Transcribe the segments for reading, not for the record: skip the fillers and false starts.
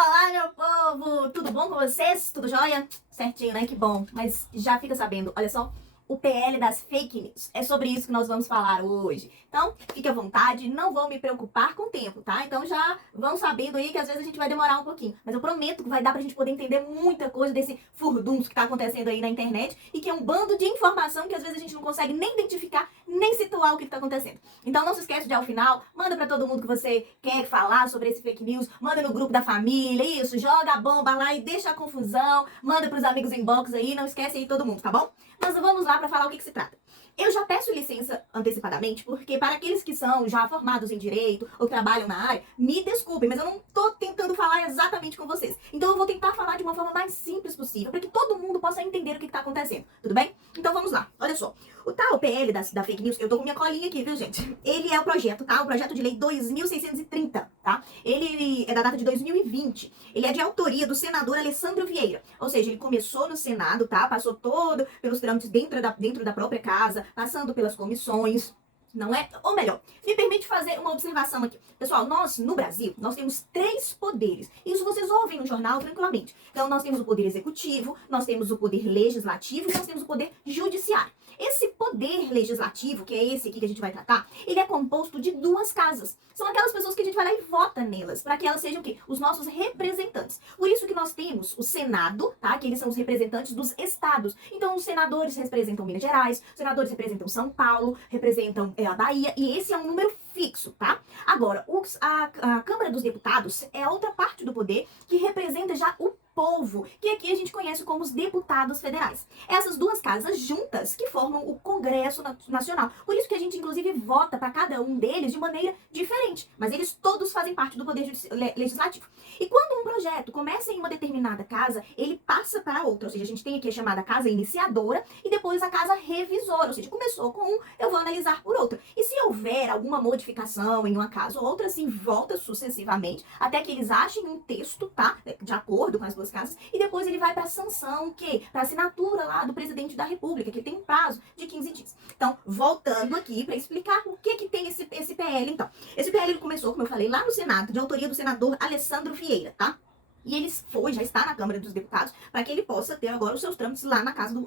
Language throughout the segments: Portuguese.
Olá, meu povo! Tudo bom com vocês? Tudo jóia? Certinho, né? Que bom. Mas já fica sabendo, olha só, o PL das fake news. É sobre isso que nós vamos falar hoje. Então, fique à vontade, não vou me preocupar com o tempo, tá? Então já vão sabendo aí que às vezes a gente vai demorar um pouquinho. Mas eu prometo que vai dar pra gente poder entender muita coisa desse furdunço que tá acontecendo aí na internet e que é um bando de informação que às vezes a gente não consegue nem identificar, nem situar o que tá acontecendo. Então não se esqueça de ao final, manda pra todo mundo que você quer falar sobre esse fake news, manda no grupo da família, isso, joga a bomba lá e deixa a confusão, manda pros amigos inbox aí, não esquece aí todo mundo, tá bom? Mas vamos lá para falar o que se trata. Eu já peço licença antecipadamente, porque para aqueles que são já formados em direito ou trabalham na área, me desculpem, mas eu não tô tentando falar exatamente com vocês. Então eu vou tentar falar de uma forma mais simples possível, para que todo mundo possa entender o que está acontecendo, tudo bem? Então vamos lá, olha só. O tal PL da fake news, eu tô com minha colinha aqui, viu, gente? Ele é o projeto, tá? O projeto de lei 2630, tá? Ele é da data de 2020. Ele é de autoria do senador Alessandro Vieira. Ou seja, ele começou no Senado, tá? Passou todo pelos trâmites dentro da própria casa, passando pelas comissões. Não é? Ou melhor, me permite fazer uma observação aqui. Pessoal, nós, no Brasil, nós temos 3 poderes. Isso vocês ouvem no jornal tranquilamente. Então, nós temos o poder executivo, nós temos o poder legislativo e nós temos o poder judiciário. Esse poder legislativo, que é esse aqui que a gente vai tratar, ele é composto de 2 casas. São aquelas pessoas que a gente vai lá e vota nelas, para que elas sejam o quê? Os nossos representantes. Por isso que nós temos o Senado, tá? Que eles são os representantes dos estados. Então, os senadores representam Minas Gerais, os senadores representam São Paulo, representam a Bahia, e esse é um número fixo, tá? Agora, a Câmara dos Deputados é outra parte do poder que representa já o povo, que aqui a gente conhece como os deputados federais. Essas 2 casas juntas que formam o Congresso Nacional. Por isso que a gente, inclusive, vota para cada um deles de maneira diferente. Mas eles todos fazem parte do poder legislativo. E quando um projeto começa em uma determinada casa, ele passa para outra. Ou seja, a gente tem aqui a chamada casa iniciadora e depois a casa revisora. Ou seja, começou com um, eu vou analisar por outra. E se houver alguma modificação em uma casa ou outra, assim, volta sucessivamente até que eles achem um texto, tá? De acordo com as 2 casas, e depois ele vai para a sanção, para assinatura lá do presidente da República, que tem um prazo de 15 dias. Então, voltando aqui para explicar o que tem esse PL, então. Esse PL ele começou, como eu falei, lá no Senado, de autoria do senador Alessandro Vieira, tá? E ele já está na Câmara dos Deputados, para que ele possa ter agora os seus trâmites lá na casa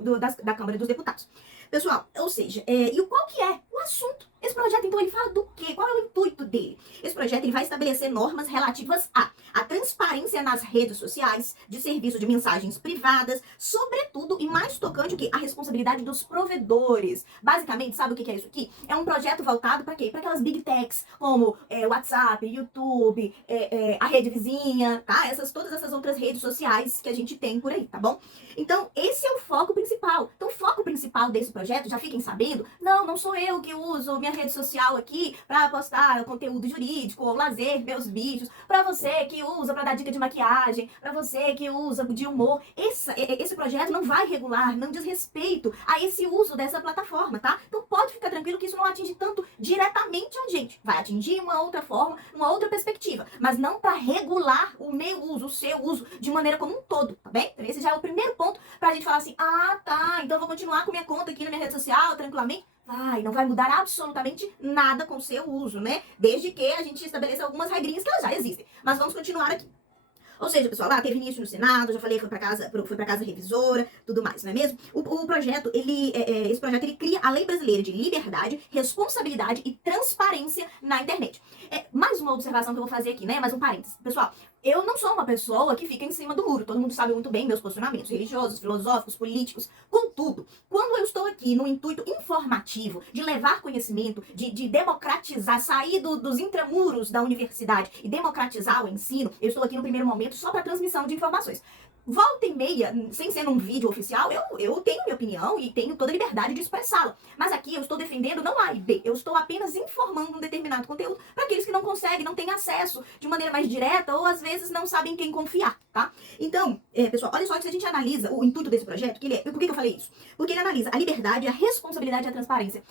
da Câmara dos Deputados. Pessoal, ou seja, e qual que é o assunto? Esse projeto, então, ele fala do quê? Qual é o intuito dele? Esse projeto ele vai estabelecer normas relativas a transparência nas redes sociais, de serviço de mensagens privadas, sobretudo e mais tocante o quê? A responsabilidade dos provedores. Basicamente, sabe o que é isso aqui? É um projeto voltado para quê? Para aquelas big techs, como WhatsApp, YouTube, a rede vizinha, tá? Todas essas outras redes sociais que a gente tem por aí, tá bom? Então, esse é o foco principal. Então, o foco principal desse projeto, já fiquem sabendo, não sou eu que uso minha rede social aqui para postar conteúdo jurídico ou lazer, meus bichos, para você que usa para dar dica de maquiagem, para você que usa de humor. Esse projeto não vai regular, não diz respeito a esse uso dessa plataforma, tá? Então pode ficar tranquilo que isso não atinge tanto diretamente a gente. Vai atingir uma outra forma, uma outra perspectiva, mas não para regular o meu uso, o seu uso, de maneira como um todo, tá bem? Então esse já é o primeiro ponto pra gente falar assim, tá, então eu vou continuar com minha conta aqui na minha rede social, tranquilamente. Não vai mudar absolutamente nada com o seu uso, né? Desde que a gente estabeleça algumas regrinhas que elas já existem. Mas vamos continuar aqui. Ou seja, pessoal, lá teve início no Senado, já falei, foi para casa revisora, tudo mais, não é mesmo? O projeto, esse projeto, ele cria a Lei Brasileira de Liberdade, Responsabilidade e Transparência na internet. Mais uma observação que eu vou fazer aqui, né? Mais um parênteses. Pessoal, eu não sou uma pessoa que fica em cima do muro. Todo mundo sabe muito bem meus posicionamentos religiosos, filosóficos, políticos. Contudo, quando eu estou aqui no intuito informativo, de levar conhecimento, de democratizar, sair dos intramuros da universidade e democratizar o ensino, eu estou aqui no primeiro momento só para transmissão de informações. Volta e meia, sem ser num vídeo oficial, eu tenho minha opinião e tenho toda a liberdade de expressá-la. Mas aqui eu estou defendendo não A e B, eu estou apenas informando um determinado conteúdo para aqueles que não conseguem, não têm acesso de maneira mais direta ou às vezes não sabem quem confiar, tá? Então, pessoal, olha só que se a gente analisa o intuito desse projeto, por que eu falei isso? Porque ele analisa a liberdade, a responsabilidade e a transparência.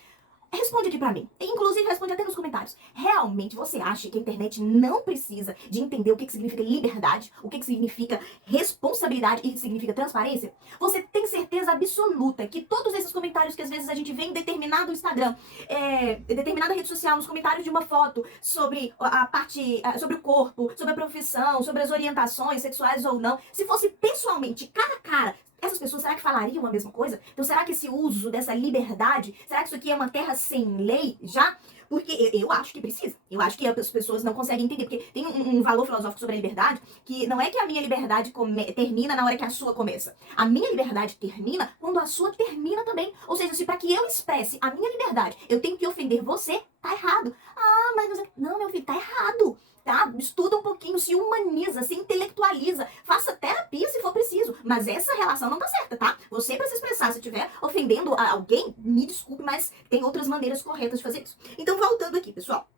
Responde aqui pra mim. Inclusive, responde até nos comentários. Realmente você acha que a internet não precisa de entender o que significa liberdade, o que significa responsabilidade e o que significa transparência? Você tem certeza absoluta que todos esses comentários que às vezes a gente vê em determinado Instagram, em determinada rede social, nos comentários de uma foto sobre a parte, sobre o corpo, sobre a profissão, sobre as orientações sexuais ou não, se fosse pessoalmente, cara a cara, essas pessoas, será que falariam a mesma coisa? Então, será que esse uso dessa liberdade, será que isso aqui é uma terra sem lei já? Porque eu acho que precisa. Eu acho que as pessoas não conseguem entender. Porque tem um valor filosófico sobre a liberdade, que não é que a minha liberdade termina na hora que a sua começa. A minha liberdade termina quando a sua termina também. Ou seja, se para que eu expresse a minha liberdade, eu tenho que ofender você, tá errado. Ah, mas você... Não, meu filho, tá errado. Tá? Estuda um pouquinho, se humaniza, se intelectualiza, faça terapia se for preciso, mas essa relação não tá certa, tá? Você, pra se expressar, se estiver ofendendo alguém, me desculpe, mas tem outras maneiras corretas de fazer isso. Então, voltando aqui, pessoal.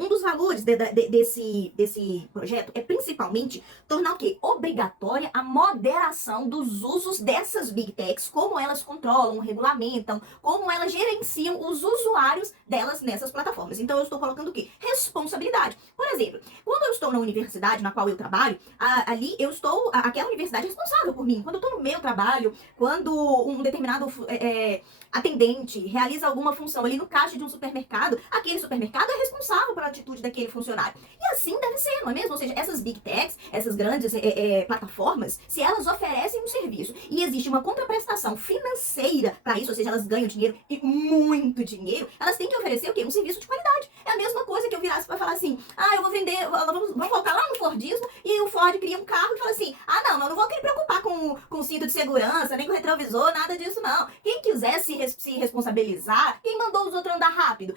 Um dos valores desse projeto é principalmente tornar o quê? Obrigatória a moderação dos usos dessas Big Techs, como elas controlam, regulamentam, como elas gerenciam os usuários delas nessas plataformas. Então eu estou colocando o quê? Responsabilidade. Por exemplo, quando eu estou na universidade na qual eu trabalho, ali eu estou, aquela universidade é responsável por mim. Quando eu estou no meu trabalho, quando um determinado atendente realiza alguma função ali no caixa de um supermercado, aquele supermercado é responsável pela atitude daquele funcionário. E assim deve ser, não é mesmo? Ou seja, essas Big Techs, essas grandes plataformas, se elas oferecem um serviço e existe uma contraprestação financeira para isso, ou seja, elas ganham dinheiro e muito dinheiro, elas têm que oferecer o quê? Um serviço de qualidade. É a mesma coisa que eu virasse para falar assim, eu vou vender, vamos voltar lá no Fordismo, e o Ford cria um carro e fala assim, não, eu não vou me preocupar com o cinto de segurança, nem com o retrovisor, nada disso não. Quem quiser se responsabilizar, quem mandou os outros andar rápido?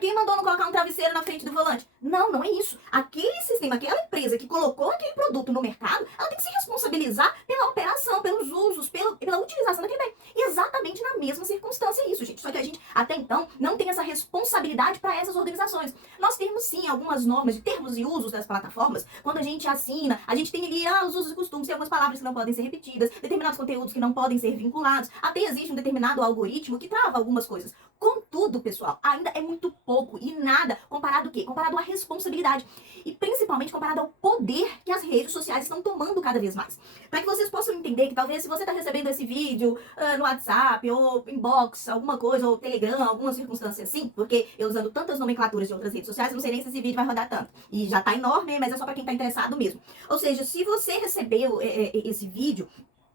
Quem mandou não colocar um travesseiro na frente do volante? Não, não é isso. Aquele sistema, aquela empresa que colocou aquele produto no mercado, ela tem que se responsabilizar pela operação, pelos usos, pela utilização daquele bem. E exatamente na mesma circunstância isso, gente. Só que a gente, até então, não tem essa responsabilidade para essas organizações. Nós temos, sim, algumas normas de termos e usos das plataformas. Quando a gente assina, a gente tem ali os usos e costumes, tem algumas palavras que não podem ser repetidas, determinados conteúdos que não podem ser vinculados, até existe um determinado algoritmo que trava algumas coisas. Contudo, pessoal, ainda é muito pouco e nada comparado ao quê? Comparado à responsabilidade. E principalmente comparado ao poder que as redes sociais estão tomando cada vez mais. Para que vocês possam entender que talvez se você está recebendo esse vídeo no WhatsApp, ou inbox, alguma coisa, ou Telegram, alguma circunstância assim, porque eu usando tantas nomenclaturas de outras redes sociais, eu não sei nem se esse vídeo vai rodar tanto. E já tá enorme, mas é só para quem tá interessado mesmo. Ou seja, se você recebeu esse vídeo,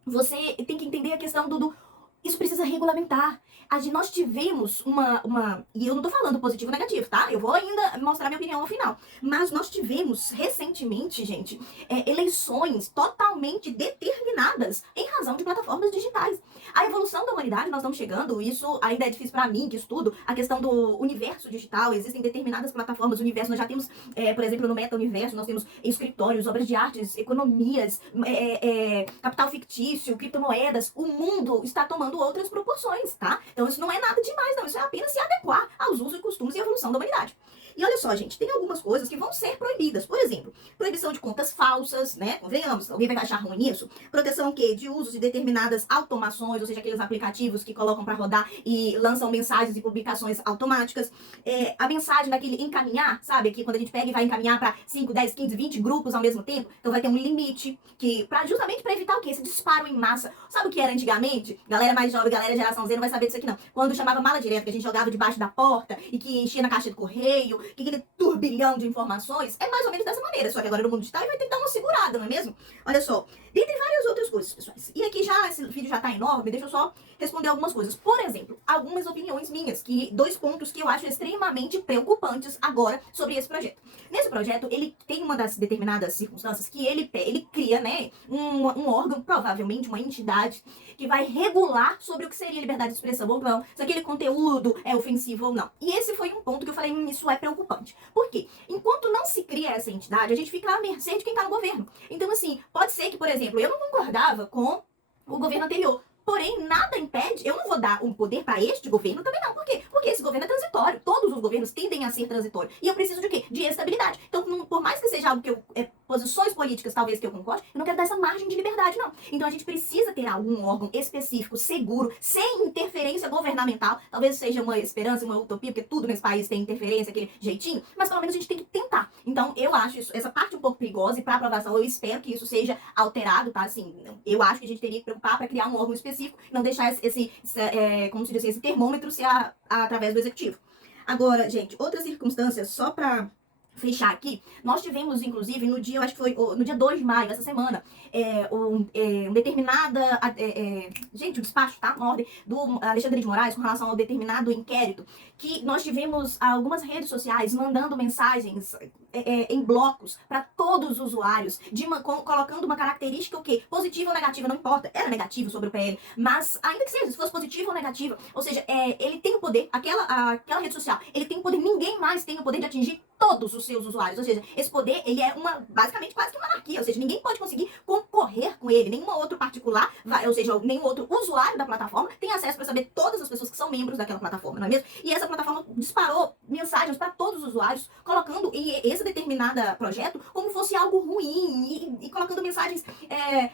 você tem que entender a questão isso precisa regulamentar. Nós tivemos e eu não tô falando positivo ou negativo, tá? Eu vou ainda mostrar minha opinião ao final. Mas nós tivemos recentemente, gente, eleições totalmente determinadas em razão de plataformas digitais. A evolução da humanidade, nós estamos chegando, isso ainda é difícil pra mim, que estudo a questão do universo digital. Existem determinadas plataformas do universo. Nós já temos, por exemplo, no meta-universo, nós temos escritórios, obras de artes, economias, capital fictício, criptomoedas. O mundo está tomando outras proporções, tá? Então isso não é nada demais, não. Isso é apenas se adequar aos usos e costumes e evolução da humanidade. E olha só, gente, tem algumas coisas que vão ser proibidas. Por exemplo, proibição de contas falsas, né? Convenhamos, alguém vai achar ruim nisso? Proteção o quê? De usos de determinadas automações, ou seja, aqueles aplicativos que colocam para rodar e lançam mensagens e publicações automáticas. A mensagem daquele encaminhar, sabe? Aqui quando a gente pega e vai encaminhar para 5, 10, 15, 20 grupos ao mesmo tempo, então vai ter um limite, justamente para evitar o quê? Esse disparo em massa. Sabe o que era antigamente? Galera mais jovem, galera geração Z não vai saber disso aqui não. Quando chamava mala direta, que a gente jogava debaixo da porta e que enchia na caixa de correio, que aquele turbilhão de informações, é mais ou menos dessa maneira, só que agora no mundo digital vai ter que dar uma segurada, não é mesmo? Olha só, dentre várias outras coisas, pessoal. E aqui esse vídeo já tá enorme, deixa eu só responder algumas coisas. Por exemplo, algumas opiniões minhas, 2 pontos que eu acho extremamente preocupantes agora sobre esse projeto. Nesse projeto, ele tem uma das determinadas circunstâncias que ele cria, né, um órgão, provavelmente uma entidade, que vai regular sobre o que seria liberdade de expressão ou não, se aquele conteúdo é ofensivo ou não. E esse foi um ponto que eu falei, isso é preocupante. Por quê? Enquanto não se cria essa entidade, a gente fica à mercê de quem tá no governo. Então, assim, pode ser que, por exemplo, eu não concordava com o governo anterior. Porém, nada impede, eu não vou dar um poder para este governo também não. Por quê? Porque esse governo é transitório. Todos os governos tendem a ser transitórios. E eu preciso de quê? De estabilidade. Então, por mais que seja algo que eu posições políticas talvez que eu concorde, eu não quero dar essa margem de liberdade, não. Então a gente precisa ter algum órgão específico, seguro, sem interferência governamental. Talvez seja uma esperança, uma utopia, porque tudo nesse país tem interferência, aquele jeitinho, mas pelo menos a gente tem que tentar. Então eu acho essa parte um pouco perigosa e para aprovação eu espero que isso seja alterado, tá? Assim, eu acho que a gente teria que preocupar para criar um órgão específico, não deixar como se diz, esse termômetro ser através do executivo. Agora, gente, outras circunstâncias, só para fechar aqui, nós tivemos, inclusive, no dia, eu acho que foi no dia 2 de maio, essa semana, um determinada, gente, o despacho, tá? Uma ordem do Alexandre de Moraes com relação ao determinado inquérito, que nós tivemos algumas redes sociais mandando mensagens em blocos para todos os usuários, colocando uma característica o quê? Positiva ou negativa, não importa, era negativo sobre o PL, mas ainda que seja, se fosse positiva ou negativa, ou seja, ele tem o poder, aquela rede social, ele tem o poder, ninguém mais tem o poder de atingir todos os seus usuários, ou seja, esse poder, ele é basicamente quase que uma anarquia, ou seja, ninguém pode conseguir concorrer com ele, nenhum outro particular, ou seja, nenhum outro usuário da plataforma tem acesso para saber todas as pessoas que são membros daquela plataforma, não é mesmo? E essa plataforma disparou mensagens para todos os usuários, colocando esse determinado projeto como fosse algo ruim e colocando mensagens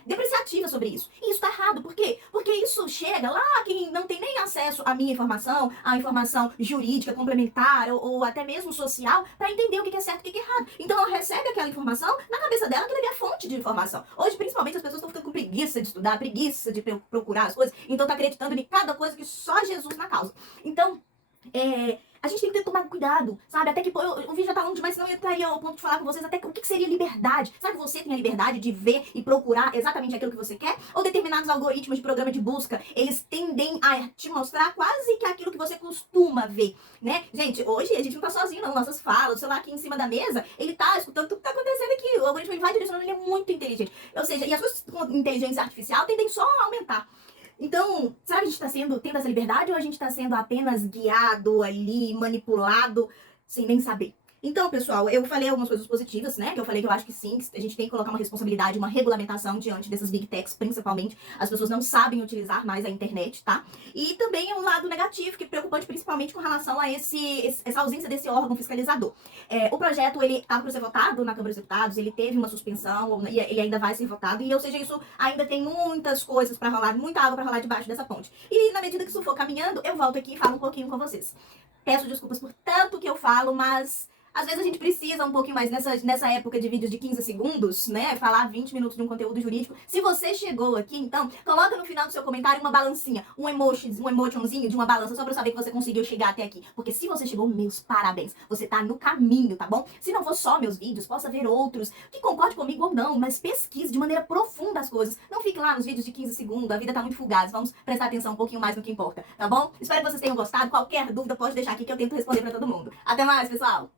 depreciativas sobre isso. E isso tá errado, por quê? Porque isso chega lá quem não tem nem acesso à minha informação, à informação jurídica, complementar ou até mesmo social, para entender o que é certo e o que é errado. Então ela recebe aquela informação, na cabeça dela aquilo ali é fonte de informação. Hoje, principalmente, as pessoas estão ficando com preguiça de estudar, preguiça de procurar as coisas, então tá acreditando em cada coisa que só Jesus na causa. Então, a gente tem que tomar cuidado, sabe? Até que, o vídeo já tá longo demais, senão eu entraria ao ponto de falar com vocês até o que seria liberdade. Sabe que você tem a liberdade de ver e procurar exatamente aquilo que você quer? Ou determinados algoritmos de programa de busca, eles tendem a te mostrar quase que aquilo que você costuma ver, né? Gente, hoje a gente não tá sozinho, não. Nossas falas, o celular aqui em cima da mesa, ele tá escutando tudo que tá acontecendo aqui. O algoritmo, ele vai direcionando, ele é muito inteligente. Ou seja, e as coisas com inteligência artificial tendem só a aumentar. Então, será que a gente está tendo essa liberdade ou a gente está sendo apenas guiado ali, manipulado, sem nem saber? Então, pessoal, eu falei algumas coisas positivas, né? Que eu falei que eu acho que sim, que a gente tem que colocar uma responsabilidade, uma regulamentação diante dessas big techs, principalmente. As pessoas não sabem utilizar mais a internet, tá? E também um lado negativo, que é preocupante principalmente com relação a essa ausência desse órgão fiscalizador. O projeto, ele estava para ser votado na Câmara dos Deputados, ele teve uma suspensão, e ele ainda vai ser votado, ou seja, isso ainda tem muitas coisas para rolar, muita água para rolar debaixo dessa ponte. E na medida que isso for caminhando, eu volto aqui e falo um pouquinho com vocês. Peço desculpas por tanto que eu falo, mas às vezes a gente precisa um pouquinho mais nessa época de vídeos de 15 segundos, né? Falar 20 minutos de um conteúdo jurídico. Se você chegou aqui, então, coloca no final do seu comentário uma balancinha, um emotionzinho de uma balança, só pra eu saber que você conseguiu chegar até aqui. Porque se você chegou, meus parabéns. Você tá no caminho, tá bom? Se não for só meus vídeos, possa ver outros, que concorde comigo ou não, mas pesquise de maneira profunda as coisas. Não fique lá nos vídeos de 15 segundos, a vida tá muito fugaz. Vamos prestar atenção um pouquinho mais no que importa, tá bom? Espero que vocês tenham gostado. Qualquer dúvida pode deixar aqui que eu tento responder pra todo mundo. Até mais, pessoal!